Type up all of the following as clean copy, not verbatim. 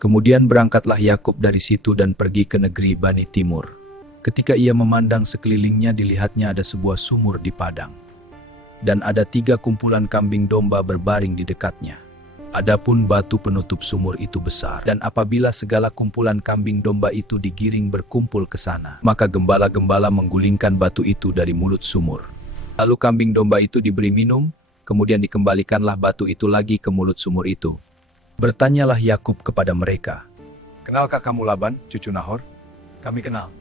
Kemudian berangkatlah Yakub dari situ dan pergi ke negeri Bani Timur. Ketika ia memandang sekelilingnya, dilihatnya ada sebuah sumur di padang. Dan ada 3 kumpulan kambing domba berbaring di dekatnya. Adapun batu penutup sumur itu besar, dan apabila segala kumpulan kambing domba itu digiring berkumpul ke sana, maka gembala-gembala menggulingkan batu itu dari mulut sumur. Lalu kambing domba itu diberi minum, kemudian dikembalikanlah batu itu lagi ke mulut sumur itu. Bertanyalah Yakub kepada mereka, "Kenalkah kamu Laban, cucu Nahor?" Kami kenal.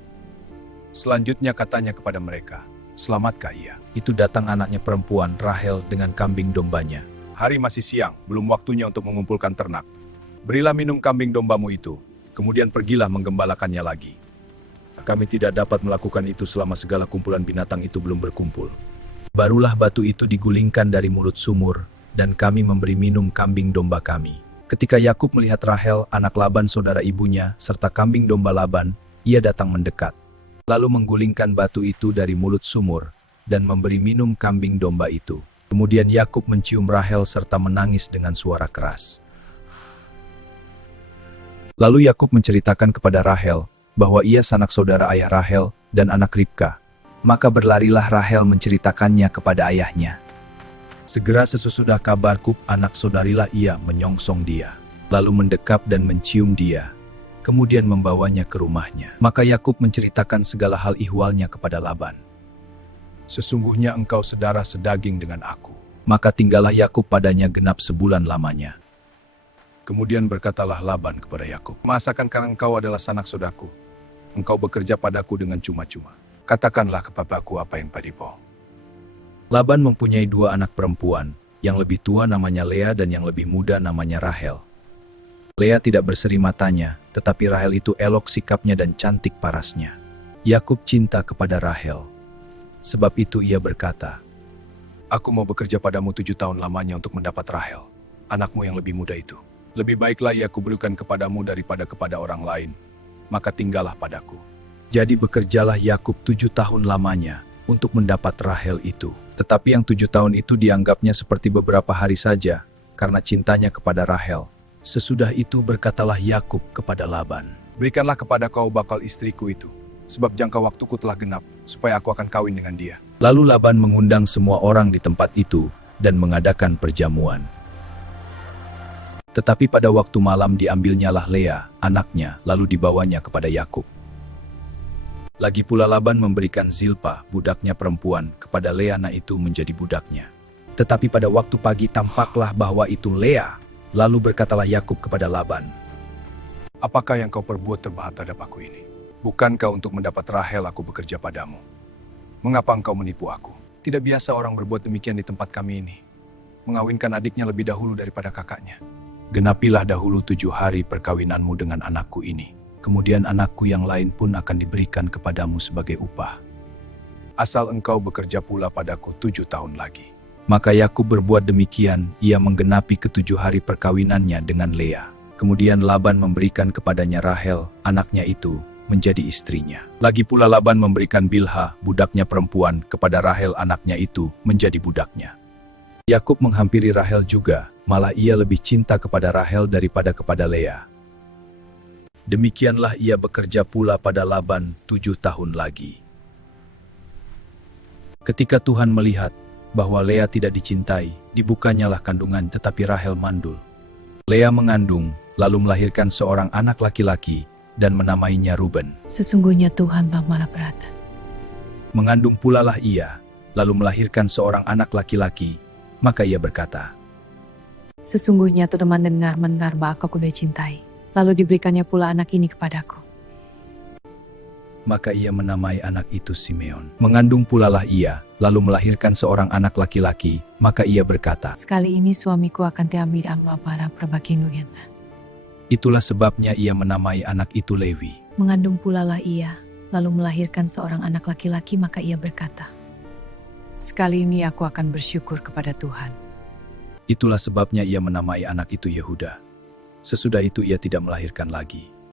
Selanjutnya katanya kepada mereka, "Selamatkah ia?" Itu datang anaknya perempuan Rahel dengan kambing dombanya. "Hari masih siang, belum waktunya untuk mengumpulkan ternak. Berilah minum kambing dombamu itu, kemudian pergilah menggembalakannya lagi. Kami tidak dapat melakukan itu selama segala kumpulan binatang itu belum berkumpul." Barulah batu itu digulingkan dari mulut sumur, dan kami memberi minum kambing domba kami. Ketika Yakub melihat Rahel, anak Laban saudara ibunya, serta kambing domba Laban, ia datang mendekat. Lalu menggulingkan batu itu dari mulut sumur, dan memberi minum kambing domba itu. Kemudian Yakub mencium Rahel serta menangis dengan suara keras. Lalu Yakub menceritakan kepada Rahel, bahwa ia sanak saudara ayah Rahel, dan anak Ribka. Maka berlarilah Rahel menceritakannya kepada ayahnya. Segera sesudah kabarku, anak saudarilah ia menyongsong dia, lalu mendekap dan mencium dia, kemudian membawanya ke rumahnya. Maka Yakub menceritakan segala hal ihwalnya kepada Laban. "Sesungguhnya engkau sedara sedaging dengan aku." Maka tinggallah Yakub padanya genap sebulan lamanya. Kemudian berkatalah Laban kepada Yakub, "Masakan engkau adalah sanak saudaraku? Engkau bekerja padaku dengan cuma-cuma. Katakanlah kepadaku apa yang padipo." Laban mempunyai 2 anak perempuan, yang lebih tua namanya Lea dan yang lebih muda namanya Rahel. Lea tidak berseri matanya, tetapi Rahel itu elok sikapnya dan cantik parasnya. Yakub cinta kepada Rahel. Sebab itu ia berkata, "Aku mau bekerja padamu 7 tahun lamanya untuk mendapat Rahel, anakmu yang lebih muda itu. Lebih baiklah ia kuberikan kepadamu daripada kepada orang lain, maka tinggallah padaku." Jadi bekerjalah Yakub 7 tahun lamanya untuk mendapat Rahel itu. Tetapi yang 7 tahun itu dianggapnya seperti beberapa hari saja, karena cintanya kepada Rahel. Sesudah itu berkatalah Yakub kepada Laban, "Berikanlah kepada kau bakal istriku itu, sebab jangka waktuku telah genap, supaya aku akan kawin dengan dia." Lalu Laban mengundang semua orang di tempat itu dan mengadakan perjamuan. Tetapi pada waktu malam diambilnyalah Lea, anaknya, lalu dibawanya kepada Yakub. Lagi pula Laban memberikan Zilpa, budaknya perempuan, kepada Lea itu menjadi budaknya. Tetapi pada waktu pagi tampaklah bahwa itu Lea. Lalu berkatalah Yakub kepada Laban, "Apakah yang kau perbuat terhadap aku ini? Bukankah untuk mendapat Rahel aku bekerja padamu? Mengapa engkau menipu aku? Tidak biasa orang berbuat demikian di tempat kami ini, mengawinkan adiknya lebih dahulu daripada kakaknya. Genapilah dahulu 7 hari perkawinanmu dengan anakku ini. Kemudian anakku yang lain pun akan diberikan kepadamu sebagai upah. Asal engkau bekerja pula padaku 7 tahun lagi." Maka Yakub berbuat demikian, ia menggenapi ke-7 hari perkawinannya dengan Lea. Kemudian Laban memberikan kepadanya Rahel, anaknya itu, menjadi istrinya. Lagi pula Laban memberikan Bilha, budaknya perempuan, kepada Rahel anaknya itu, menjadi budaknya. Yakub menghampiri Rahel juga, malah ia lebih cinta kepada Rahel daripada kepada Lea. Demikianlah ia bekerja pula pada Laban 7 tahun lagi. Ketika Tuhan melihat bahwa Lea tidak dicintai, dibukanyalah kandungan, tetapi Rahel mandul. Lea mengandung, lalu melahirkan seorang anak laki-laki, dan menamainya Ruben. Sesungguhnya Tuhan Maha Perhatian. Mengandung pula lah ia, lalu melahirkan seorang anak laki-laki, maka ia berkata, Sesungguhnya Tuhan mendengar bahwa aku dicintai. Lalu diberikannya pula anak ini kepadaku. Maka ia menamai anak itu Simeon. Mengandung pula lah ia, lalu melahirkan seorang anak laki-laki, maka ia berkata, Sekali ini suamiku akan diambil ama para perbagian. Itulah sebabnya ia menamai anak itu Lewi. Mengandung pula lah ia, lalu melahirkan seorang anak laki-laki, maka ia berkata, Sekali ini aku akan bersyukur kepada Tuhan. Itulah sebabnya ia menamai anak itu Yehuda. Sesudah itu ia tidak melahirkan lagi.